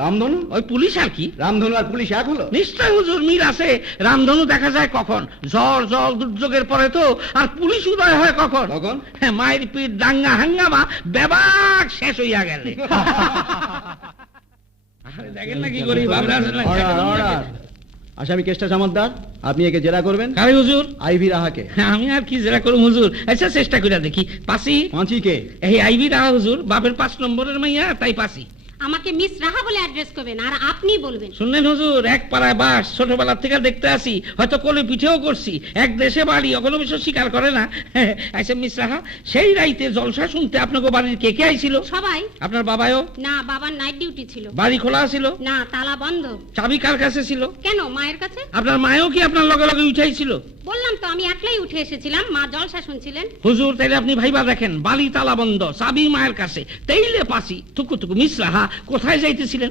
রামধনু? ওই পুলিশ আর কি। রামধনু আর পুলিশ এক হলো? নিশ্চয় হুজুর মিল আছে। রামধনু দেখা যায় কখন? ঝড় জল দুর্যোগের পরে তো। আর পুলিশ উদয় হয় কখন? কখন? মায়ের পিঠ দাঙ্গা হাঙ্গামা বেবাক শেষ হইয়া গেলে। দেখেন না কি করি। আসামি কেষ্টা চামতদার, আপনি একে জেরা করবেন। আরে হুজুর, আইভি রাহাকে। আমি আর কি জেরা করব হুজুর? আচ্ছা চেষ্টা করে দেখি। পাসি? পাঁচি কে? এই আইভি রাহা হুজুর, বাপের 5 নম্বরের মাইয়া, তাই পাসি। আমাকে মিস রাহা বলে অ্যাড্রেস করবেন আর আপনি বলবেন। শুনলেন হুজুর, এক পাড়ায় বাস, ছোটবেলা থেকে দেখতে আসি, হয়তো কোলে পিঠেও করছি। এক দেশে বাড়ি, কোনো বিষয় স্বীকার করে না। আচ্ছা মিস রাহা, সেই রাইতে জলসা শুনতে আপনাকে বাড়ির কে কে আইছিল? সবাই। আপনার বাবাও? না, বাবার নাইট ডিউটি ছিল। বাড়ি খোলা ছিল? না, তালা বন্ধ। চাবি কার কাছে ছিল? কেন, মায়ের কাছে। আপনার মায়েও কি আপনার লগে লগে উঠাইছিল? বললাম তো, আমি একলাই উঠে এসেছিলাম, মা জলসা শুনছিলেন। হুজুর তাইলে আপনি ভাইবা দেখেন, বাড়ি তালা বন্ধ, চাবি মায়ের কাছে, তাইলে পাসি। টুকু টুকু মিস রাহা, কোথায় যাইতেছিলেন?